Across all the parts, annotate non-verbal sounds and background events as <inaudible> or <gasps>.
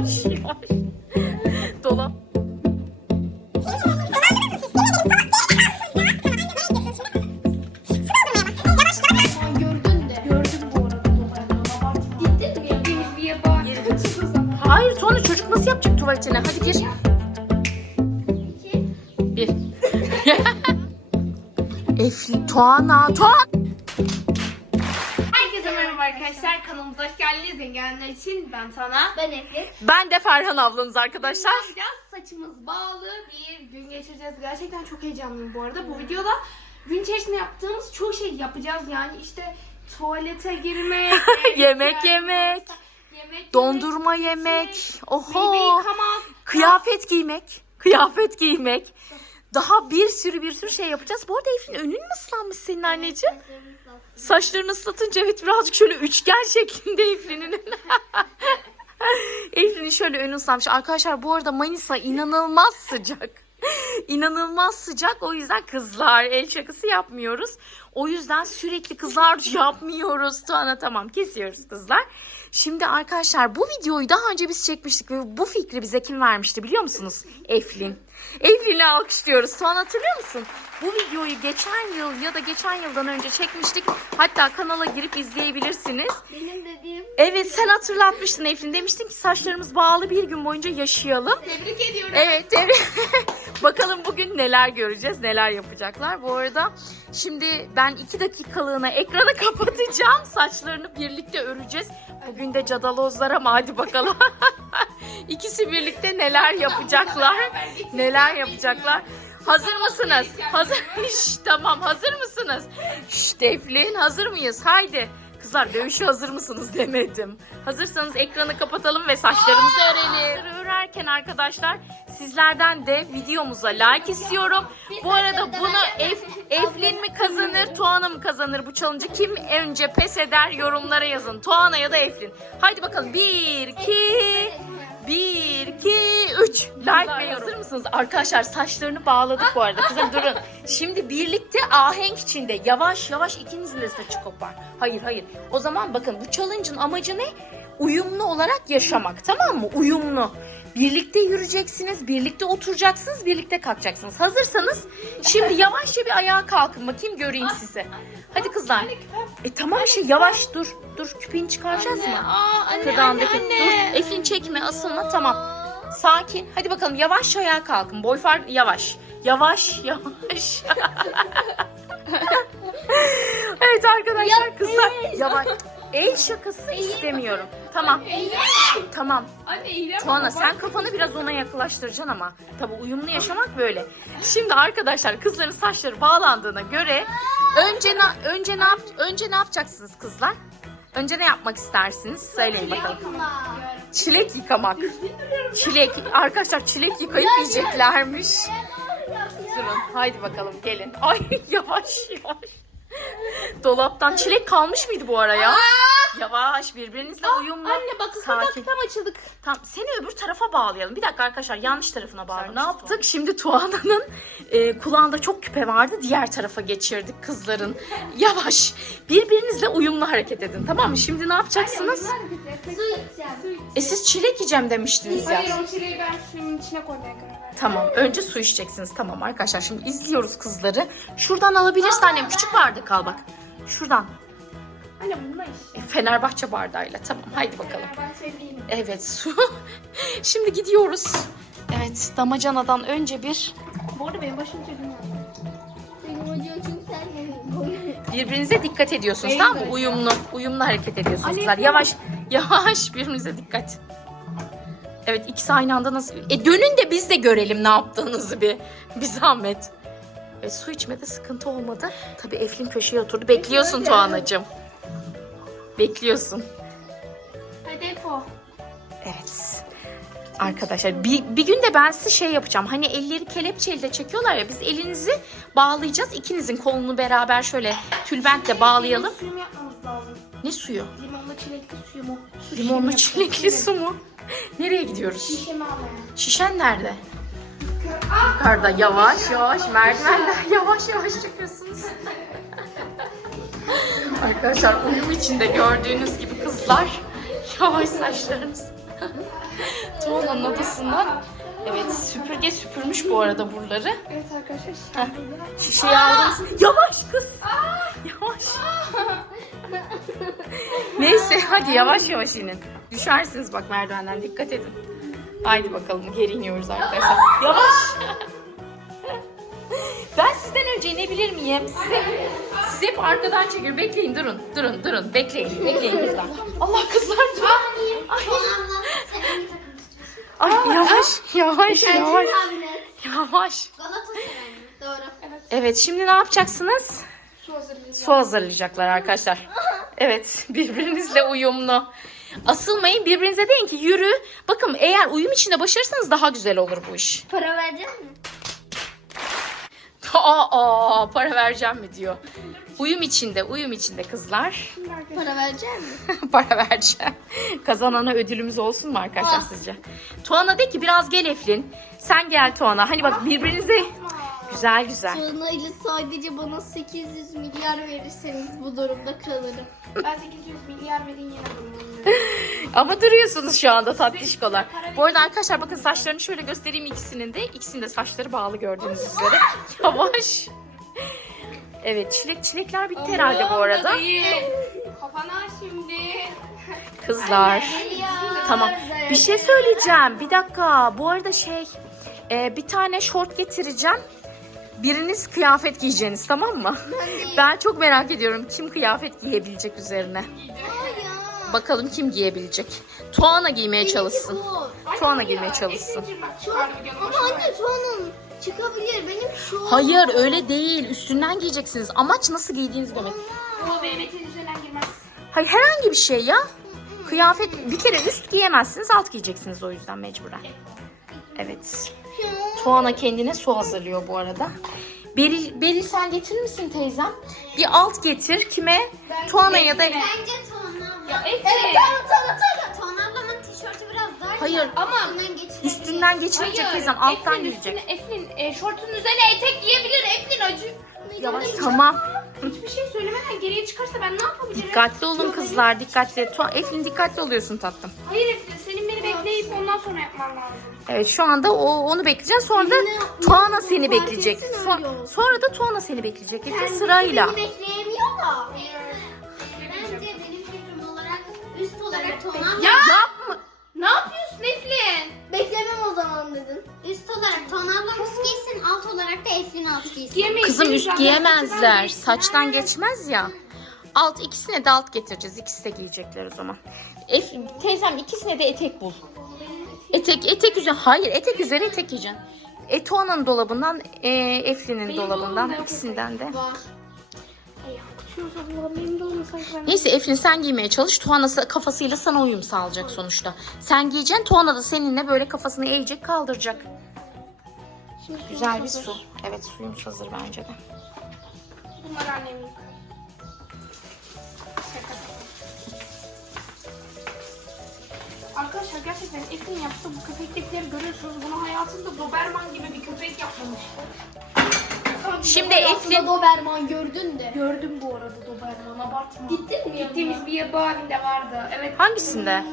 yavaş yavaş. Dolap. Hayır sonra çocuk nasıl yapacak tuvaletine? Hadi gir. Bir. <laughs> Efli, Tuana, Tuana. Engelenler için ben Tana. Ben Eflin. Ben de Ferhan ablanız arkadaşlar. Biraz saçımız bağlı bir gün geçireceğiz. Gerçekten çok heyecanlıyım bu arada. Bu videoda gün içerisinde yaptığımız çok şey yapacağız. Yani işte tuvalete girmek, <laughs> Yemek yemek, yemek Dondurma yemek, yemek. Oho. Kıyafet giymek. Kıyafet giymek. Daha bir sürü bir sürü şey yapacağız. Bu arada Eflin önün mü ıslanmış senin anneciğim? Saçlarını ıslatınca evet birazcık şöyle üçgen şeklinde Eflin'in. <laughs> Eflin'in şöyle önü ıslanmış. Arkadaşlar bu arada Manisa inanılmaz sıcak. İnanılmaz sıcak. O yüzden kızlar el şakası yapmıyoruz. O yüzden sürekli kızlar <laughs> yapmıyoruz. Tuana tamam kesiyoruz kızlar. Şimdi arkadaşlar bu videoyu daha önce biz çekmiştik ve bu fikri bize kim vermişti biliyor musunuz? Eflin. Eflin'i alkışlıyoruz. Tuana hatırlıyor musun? Bu videoyu geçen yıl ya da geçen yıldan önce çekmiştik. Hatta kanala girip izleyebilirsiniz. Benim dediğim. Evet sen hatırlatmıştın Eflin. Demiştin ki saçlarımız bağlı bir gün boyunca yaşayalım. Tebrik ediyorum. Evet, evet. <laughs> Bakalım bugün neler göreceğiz, neler yapacaklar. Bu arada şimdi ben iki dakikalığına ekranı kapatacağım. Saçlarını birlikte öreceğiz. Bugün de cadalozlar ama hadi bakalım. <laughs> İkisi birlikte neler yapacaklar, neler yapacaklar. Hazır mısınız? Hazır. <laughs> Şş, tamam hazır mısınız? Şşt Eflin hazır mıyız? Haydi. Kızlar dövüşü hazır mısınız <laughs> demedim. Hazırsanız ekranı kapatalım ve saçlarımızı örelim. Örerken arkadaşlar sizlerden de videomuza like istiyorum. Bu arada bunu Ef, Eflin mi kazanır, Tuana mı kazanır bu challenge'ı? Kim önce pes eder yorumlara yazın. Tuana ya da Eflin. Haydi bakalım. Bir, iki, bir, iki, üç. Like ve hazır mısınız? Arkadaşlar saçlarını bağladık bu arada. Kızım durun. Şimdi birlikte ahenk içinde yavaş yavaş ikinizin de saçı kopar. Hayır hayır. O zaman bakın bu challenge'ın amacı ne? Uyumlu olarak yaşamak tamam mı? Uyumlu. Birlikte yürüyeceksiniz, birlikte oturacaksınız, birlikte kalkacaksınız. Hazırsanız şimdi yavaşça bir ayağa kalkın bakayım göreyim sizi. Hadi kızlar. E tamam şey yavaş dur. Dur küpeğini çıkaracağız mı? Anne. Dur Eflin çekme asılma tamam. Sakin. Hadi bakalım yavaş ayağa kalkın. Boy fark yavaş. Yavaş yavaş. <laughs> evet arkadaşlar kızlar yavaş. El şakası istemiyorum. Tamam. Tamam. Anne iğne Tuana sen kafanı biraz ona yaklaştıracaksın ama. Tabi uyumlu yaşamak böyle. Şimdi arkadaşlar kızların saçları bağlandığına göre önce ne önce ne yap önce ne yapacaksınız kızlar? Önce ne yapmak istersiniz? Söyleyin bakalım. Çilek yıkamak. Çilek. Arkadaşlar çilek yıkayıp yiyeceklermiş. Durun. Haydi bakalım gelin. Ay <laughs> yavaş yavaş. Dolaptan çilek kalmış mıydı bu ara ya? Yavaş birbirinizle uyumlu. Anne bakın Sakin. tam açıldık. Tamam seni öbür tarafa bağlayalım. Bir dakika arkadaşlar yanlış tarafına bağlayalım. Ne yaptık? Şimdi Tuana'nın e, kulağında çok küpe vardı. Diğer tarafa geçirdik kızların. <laughs> Yavaş. Birbirinizle uyumlu hareket edin tamam mı? Şimdi ne yapacaksınız? Su içeceğim. E siz çilek yiyeceğim demiştiniz ya. Hayır o çileği ben suyun içine koymaya karar verdim. Tamam önce su içeceksiniz tamam arkadaşlar. Şimdi izliyoruz kızları. Şuradan alabilirsin annem. Küçük bardak al bak. Şuradan. Anne bununla iş. E, Fenerbahçe bardağıyla tamam haydi bakalım. Ben sevdiğim. Evet su. <laughs> Şimdi gidiyoruz. Evet damacanadan önce bir Bu arada benim başım çözüm Benim hocam çünkü sen Birbirinize dikkat ediyorsunuz Benim tamam mı? de. Uyumlu, uyumlu hareket ediyorsunuz kızlar. Yavaş, yavaş birbirinize dikkat. Evet ikisi aynı anda nasıl? E dönün de biz de görelim ne yaptığınızı bir. Bir zahmet. E, su içmede sıkıntı olmadı. Tabii Eflin köşeye oturdu. Bekliyorsun Tuğanacığım. Bekliyorsun. Hadi Efo. Evet. Arkadaşlar bir, bir gün de ben size şey yapacağım. Hani elleri kelepçeyle çekiyorlar ya biz elinizi bağlayacağız. İkinizin kolunu beraber şöyle tülbentle bağlayalım. Suyumu yapmamız lazım. Ne suyu? Limonlu çilekli suyumu. Su Limonlu şişemi çilekli yapacağım. su mu? Nereye gidiyoruz? Şişemi almaya. Şişen nerede? Yukarıda yavaş yavaş merdivenden yavaş yavaş çıkıyorsunuz. <laughs> Arkadaşlar uyum içinde gördüğünüz gibi kızlar yavaş saçlarınız. <laughs> Tuana'nın odasından. Evet süpürge süpürmüş bu arada buraları. Evet arkadaşlar. Heh. Şişeyi aldınız. Yavaş kız. Yavaş. Neyse hadi yavaş yavaş inin. Düşersiniz bak merdivenden dikkat edin. Haydi bakalım geri iniyoruz arkadaşlar. Yavaş. <laughs> Ben sizden önce inebilir miyim? Size, siz hep arkadan çekiyor. Bekleyin durun. Durun durun. Bekleyin. Bekleyin kızlar. Allah kızlar durun. Ay, ay yavaş yavaş yavaş. Yavaş. Galatasaray mı? Doğru. Evet şimdi ne yapacaksınız? Su. Su hazırlayacaklar arkadaşlar. Evet birbirinizle uyumlu. Asılmayın birbirinize deyin ki yürü. Bakın eğer uyum içinde başarırsanız daha güzel olur bu iş. Para verecek mi? <laughs> Aa, para vereceğim mi diyor. Uyum içinde uyum içinde kızlar. Para verecek mi? <laughs> para vereceğim. Kazanana ödülümüz olsun mu arkadaşlar sizce? Tuana de ki biraz gel Eflin. Sen gel Tuana. Hani bak birbirinize güzel güzel. İle sadece bana 800 milyar verirseniz bu durumda kalırım. Ben 800 milyar vereyim yine alırım. <laughs> Ama duruyorsunuz şu anda tatlışkolar. Bu arada arkadaşlar bakın saçlarını şöyle göstereyim ikisinin de. İkisinin de saçları bağlı gördüğünüz üzere. <laughs> Yavaş. Evet çilek çilekler bitti herhalde bu arada. Kafana şimdi. Kızlar. Tamam. Bir şey söyleyeceğim. Bir dakika. Bu arada şey e, bir tane şort getireceğim. Biriniz kıyafet giyeceğiniz tamam mı? Ben çok merak ediyorum kim kıyafet giyebilecek üzerine. Bakalım kim giyebilecek. Tuana giymeye çalışsın. Tuana giymeye çalışsın. Ama anne Tuana'nın çıkabilir. Benim şu Hayır öyle değil. Üstünden giyeceksiniz. Amaç nasıl giydiğiniz demek. Bu Mehmet'in üzerinden girmez. Hayır herhangi bir şey ya. Kıyafet bir kere üst giyemezsiniz alt giyeceksiniz o yüzden mecburen. Evet. Tuana kendine su hazırlıyor bu arada. Beril, Beril sen getirir misin teyzem? Bir alt getir kime? Tuana'ya da... Bence Tuana abla. Efe. Evet tamam tamam tamam. Tuana ablamın tişörtü biraz dar. Hayır, ya, ama üstünden geçirecek teyzem alttan Eflin giyecek. üstüne, Eflin e, şortun üzerine etek giyebilir. Eflin acı. Yavaş tamam. Hiçbir şey söylemeden geriye çıkarsa ben ne yapabilirim? Dikkatli olun kızlar dikkatli. Tu- Eflin dikkatli oluyorsun tatlım. Hayır Eflin bekleyip ondan sonra yapman lazım. Evet şu anda o onu bekleyeceğiz. Sonra da Yine- Tuana seni fark bekleyecek. etsin olur. sonra da Tuana seni bekleyecek. Eflin Kendisi sırayla. Beni bekleyemiyor da. Bence benim fikrim olarak üst olarak Tuana. Ya Yapma. ne yapıyorsun Eflin? Beklemem o zaman dedin. Üst olarak Tuana ablamız giysin, alt olarak da Eflin alt giysin. Giyemeyiz. Kızım üst giyemezler. Saçtan geçmez ya. Alt ikisine de alt getireceğiz. İkisi de giyecekler o zaman. Ef, teyzem ikisine de etek bul. Etek, etek üzeri. Hayır etek üzeri etek giyeceksin. E, Tuana'nın dolabından, e, Eflin'in Benim dolabından ikisinden de. Var. Neyse Eflin sen giymeye çalış. Tuana kafasıyla sana uyum sağlayacak sonuçta. Sen giyeceksin. Tuana da seninle böyle kafasını eğecek kaldıracak. Şimdi Güzel bir su. Evet suyumuz hazır bence de. Bunlar annemin. Arkadaşlar gerçekten Eflin yaptı bu köpeklikleri görüyorsunuz. Bunu hayatında Doberman gibi bir köpek yapmamıştı. Sanki Şimdi Eflin Doberman gördün de. Gördüm bu arada Doberman abartma. Gittin mi Gittiğimiz bir yer evinde vardı. Evet. hangisinde?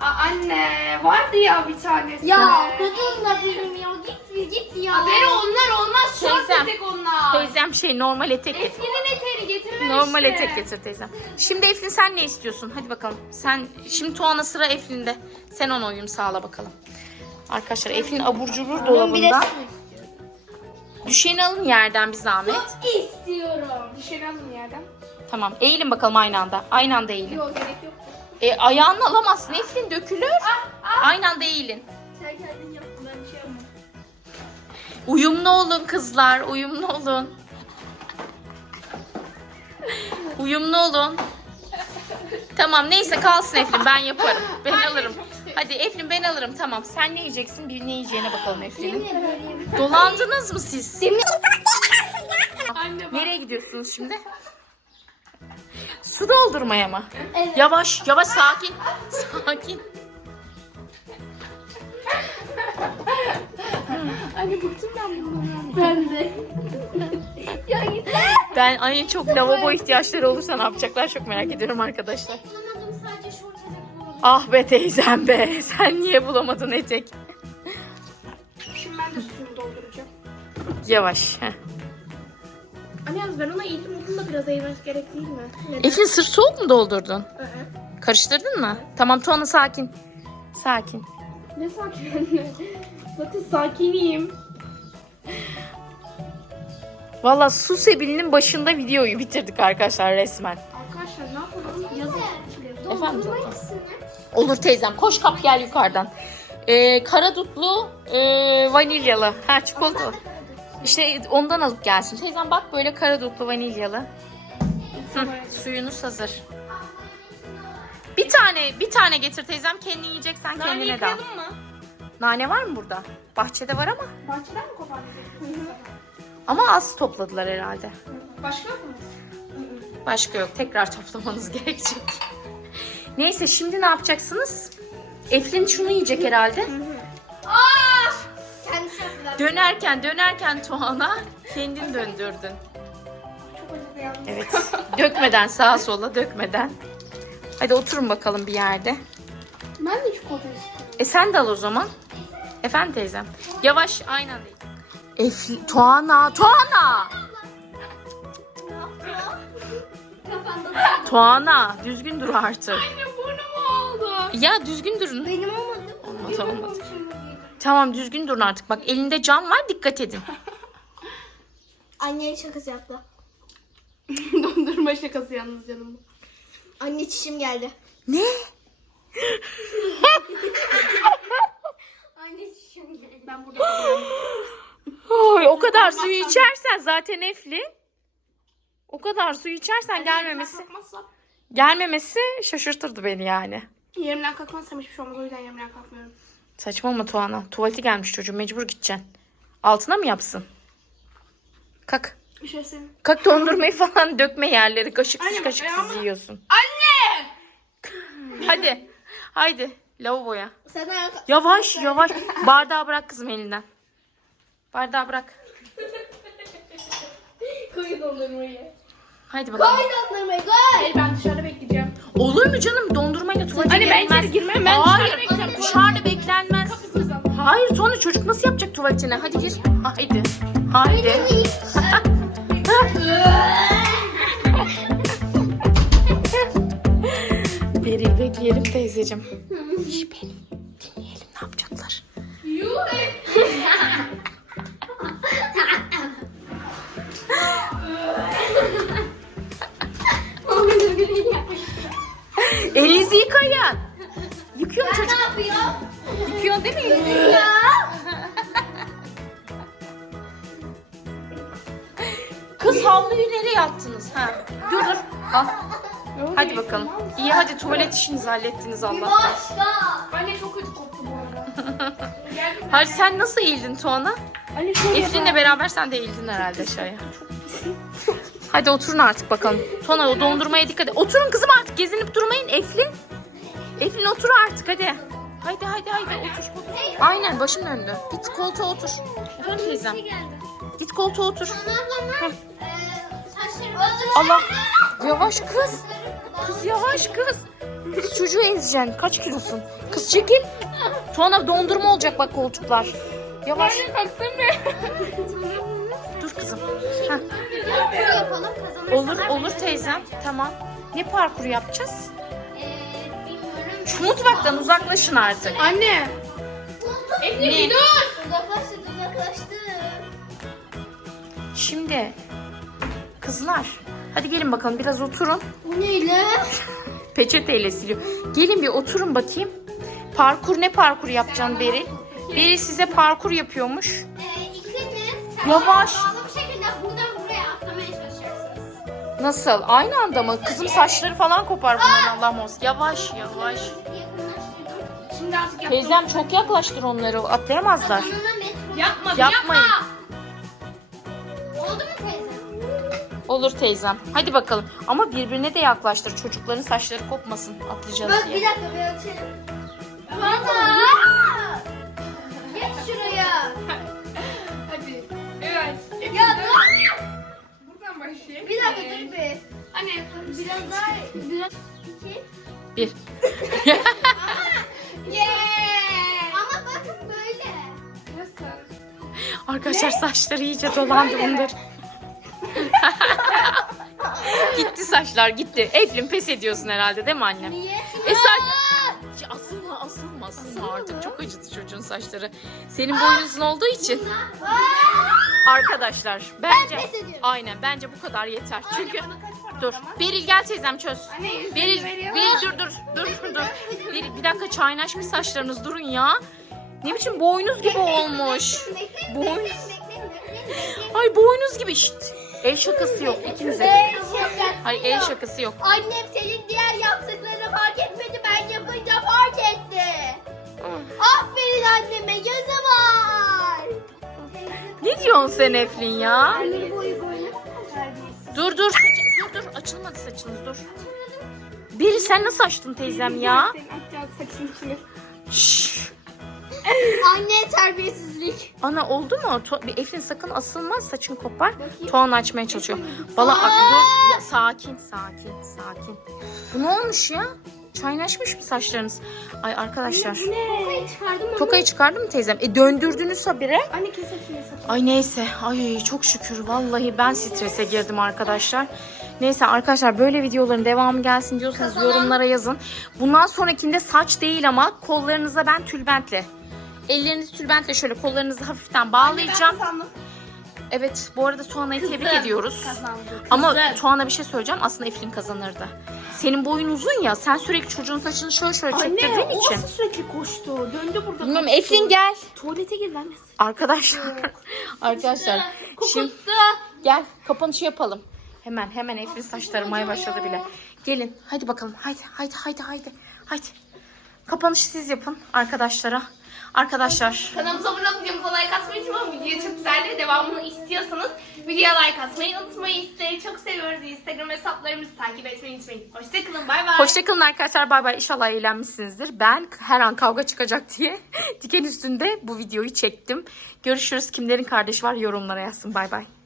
Aa, anne vardı ya bir tanesi. Ya kadın da benim ya git git ya. Haberi onlar olmaz. Şort Teyzem. etek onlar. Teyzem şey normal etek eteğini getirme Normal işte. etek getir teyzem. Şimdi Eflin sen ne istiyorsun? Hadi bakalım. Sen şimdi Tuana sıra Eflin'de. Sen ona uyum sağla bakalım. Arkadaşlar Eflin abur cubur dolabında. Düşeni alın yerden bir zahmet. istiyorum. Dışarı alın yerden. Tamam. Eğilin bakalım aynı anda. Aynı anda eğilin. Yok gerek yok. E, ayağını alamazsın Eflin dökülür. Aynı anda eğilin. Sen kendin yaptın ben şey yapmadım. Uyumlu olun kızlar. Uyumlu olun. <laughs> Uyumlu olun. Tamam neyse kalsın Eflin ben yaparım. Ben alırım. Hadi Eflin ben alırım tamam. Sen ne yiyeceksin? Bir ne yiyeceğine bakalım Eflin'in. Dolandınız mı siz? Nereye gidiyorsunuz şimdi? Su doldurmaya mı? Evet. Yavaş, yavaş sakin. Sakin. Anne bıktım ben bundan. Ben de. ya. Ben ay çok lavabo ihtiyaçları olursa ne yapacaklar çok merak ediyorum arkadaşlar. Ah be teyzem be. Sen niye bulamadın etek? Şimdi ben de suyumu dolduracağım. Yavaş. heh. Anne yalnız ben ona eğitim bunu da biraz eğmesi gerek değil mi? Neden? Eflin sırf soğuk mu doldurdun? Ee, Karıştırdın mı? Tamam Tuana sakin. Sakin. Ne sakin anne? <laughs> Zaten sakiniyim. Valla su sebilinin başında videoyu bitirdik arkadaşlar resmen. Arkadaşlar ne yapalım? Yazın. Efendim Tuana? ikisini. Olur teyzem koş kap gel yukarıdan. Ee, kara dutlu e, vanilyalı. Ha çikolata. İşte ondan alıp gelsin. Teyzem bak böyle kara dutlu vanilyalı. Hı, suyunuz hazır. Bir tane bir tane getir teyzem kendin yiyeceksen Nane kendine de al. mı? Nane var mı burada? Bahçede var ama. Bahçeden mi kopardın? Ama az topladılar herhalde. Başka yok mu? Başka yok. Tekrar toplamanız <laughs> gerekecek. Neyse şimdi ne yapacaksınız? Eflin şunu yiyecek herhalde. Kendisi yaptılar. Dönerken dönerken Tuana kendin döndürdün. Çok acıdı yalnız. Evet. dökmeden sağa sola dökmeden. Hadi oturun bakalım bir yerde. Ben de çikolata istiyorum. E sen de al o zaman. Efendim teyzem. Yavaş aynı anda. Efli, Tuana, Tuana. Tuana düzgün dur artık. Anne burnum oldu. Ya düzgün durun. Benim olmadı. Olmadı olmadı. Tamam düzgün durun artık. Bak elinde cam var dikkat edin. <laughs> Anneye şakası yaptı. <laughs> Dondurma şakası yalnız canım. Anne çişim geldi. Ne? <laughs> Anne çişim geldi. Ben burada. <gasps> Oy, o kadar suyu içersen zaten Eflin. O kadar suyu içersen gelmemesi Kalkmazsam. gelmemesi şaşırtırdı beni yani. Yerimden kalkmazsam hiçbir şey olmaz. O yüzden yerimden kalkmıyorum. Saçma mı Tuana? Tuvaleti gelmiş çocuğun mecbur gideceksin. Altına mı yapsın? Kalk. Söyleyeyim. Kalk dondurmayı falan <laughs> dökme yerleri. Kaşıksız Anne kaşıksız ayağıma- yiyorsun. Anne! Hadi. Haydi. Lavaboya. Sana Yavaş yavaş. Bardağı bırak kızım elinden. Bardağı bırak. <laughs> Koy dondurmayı. Haydi bakalım. koy dondurmayı koy. Hayır ben dışarıda bekleyeceğim. Olur mu canım? Dondurmayla tuvalete Anne, ben girilmez. içeri girmem, ben Hayır, dışarıda bekleyeceğim. Dışarıda beklenmez. Hayır sonra çocuk nasıl yapacak tuvaletine? Hadi gir. Haydi. Haydi. <laughs> Beril bekleyelim teyzeciğim. Şş, Beril dinleyelim ne yapacaklar. Elinizi yıkayın. Yıkıyor mu çocuk? Ne yapıyor? Yıkıyor değil mi elini? Ya. Kız havluyu nereye attınız? Ha. Dur dur. Al. Hadi bakalım. İyi hadi tuvalet işinizi hallettiniz Allah'tan. Başka. Anne çok kötü koktu bu arada. <laughs> Hadi sen nasıl eğildin Tuana? Anne şöyle Eflin'le beraber sen de eğildin herhalde aşağıya. Hadi oturun artık bakalım. Tuana o dondurmaya dikkat et. Oturun kızım artık gezinip durmayın Eflin. Eflin otur artık hadi. Haydi haydi haydi otur. Aynen başın önünde. Git koltuğa otur. Efendim teyzem. Git koltuğa otur. Allah. Yavaş kız. Kız yavaş kız. Kız çocuğu ezeceksin. Kaç kilosun? Kız çekil. Sonra dondurma olacak bak koltuklar. Yavaş. Dur kızım. Heh. Parkur yapalım kazanırsak. Olur olur teyzem. Tamam. Ne parkuru yapacağız? Eee bilmiyorum. Şu mutfaktan uzaklaşın artık. Anne. Buldum. Ne? Uzaklaştı uzaklaştı. Şimdi kızlar hadi gelin bakalım biraz oturun. Bu neyle? Peçeteyle siliyor. Gelin bir oturun bakayım. Parkur ne parkur yapacaksın Beril? Beril size parkur yapıyormuş. Eee ikiniz Yavaş. bağlı Nasıl? Aynı anda mı? Kızım saçları falan kopar bunların Allah olsun. Yavaş yavaş. Şimdi yaptım. Teyzem çok yaklaştır onları. Atlayamazlar. Yapma Yapmayın. yapma. Oldu mu teyze? Olur teyzem. Hadi bakalım. Ama birbirine de yaklaştır. Çocukların saçları kopmasın. Atlayacağız Bak bir diye. dakika bir ölçelim. Bana. Bir. Anne? Biraz daha biraz iki. Bir. Ama yeah. Ama bakın böyle. Nasıl? Arkadaşlar saçları iyice dolandı bunlar. <laughs> gitti saçlar gitti. Evlin pes ediyorsun herhalde değil mi annem? Niye? E saç... Ya Asılma asılma asılma artık çok acıdı çocuğun saçları. Senin boyun uzun olduğu için. Arkadaşlar bence pes ediyorum. aynen bence bu kadar yeter. Çünkü dur. Beril gel teyzem çöz. Anne Beril. Beril dur dur dur dur. Beril, bir dakika çaynaşmış saçlarınız durun ya. Ne biçim boynuz gibi olmuş. Bekleyin. Ay boynuz gibi şşt. El şakası yok ikinize de. El Hayır şakası yok. Annem senin diğer yaptıklarını fark etmedi. Ben yapınca Ne diyorsun sen Eflin ya? Dur dur saçı, dur dur açılmadı saçınız dur. Beril sen nasıl açtın teyzem ya? Şşş. <laughs> Anne terbiyesizlik. Ana oldu mu? To- bir Eflin sakın asılma saçın kopar. Tuğan açmaya çalışıyor. Valla ak- dur ya, sakin sakin sakin. Bu ne olmuş ya? Çaynaşmış mı saçlarınız? Ay arkadaşlar. Tokayı çıkardım Tokayı çıkardı mı teyzem? E döndürdünüz habire. Anne kes saçını saçını. Ay neyse. Ay çok şükür. Vallahi ben strese girdim arkadaşlar. Neyse arkadaşlar böyle videoların devamı gelsin diyorsanız Kazanan- yorumlara yazın. Bundan sonrakinde saç değil ama kollarınıza ben tülbentle. Ellerinizi tülbentle şöyle kollarınızı hafiften bağlayacağım. Kazandım. Evet bu arada Tuana'yı tebrik ediyoruz. Kazandı. Ama. Tuana bir şey söyleyeceğim. Aslında Eflin kazanırdı. Senin boyun uzun ya. Sen sürekli çocuğun saçını şöyle şöyle çektirdiğin Anne o için. sürekli koştu? Döndü burada. Bilmiyorum koştu. Eflin gel. Tuvalete girdi anne. Arkadaşlar. <laughs> arkadaşlar. Şimdi gel kapanışı yapalım. Hemen hemen Eflin saçları maya başladı bile. Gelin hadi bakalım. Haydi haydi haydi haydi. Haydi. Kapanışı siz yapın arkadaşlara. Arkadaşlar Kanalımıza abone olup videomuza like atmayı unutmayın. Video çok güzeldi. Devamını istiyorsanız videoya like atmayı unutmayın. Sizleri çok seviyoruz. Instagram hesaplarımızı takip etmeyi unutmayın. Hoşçakalın. Bay bay. Hoşçakalın arkadaşlar. Bay bay. İnşallah eğlenmişsinizdir. Ben her an kavga çıkacak diye <laughs> diken üstünde bu videoyu çektim. Görüşürüz. Kimlerin kardeşi var yorumlara yazsın. Bay bay.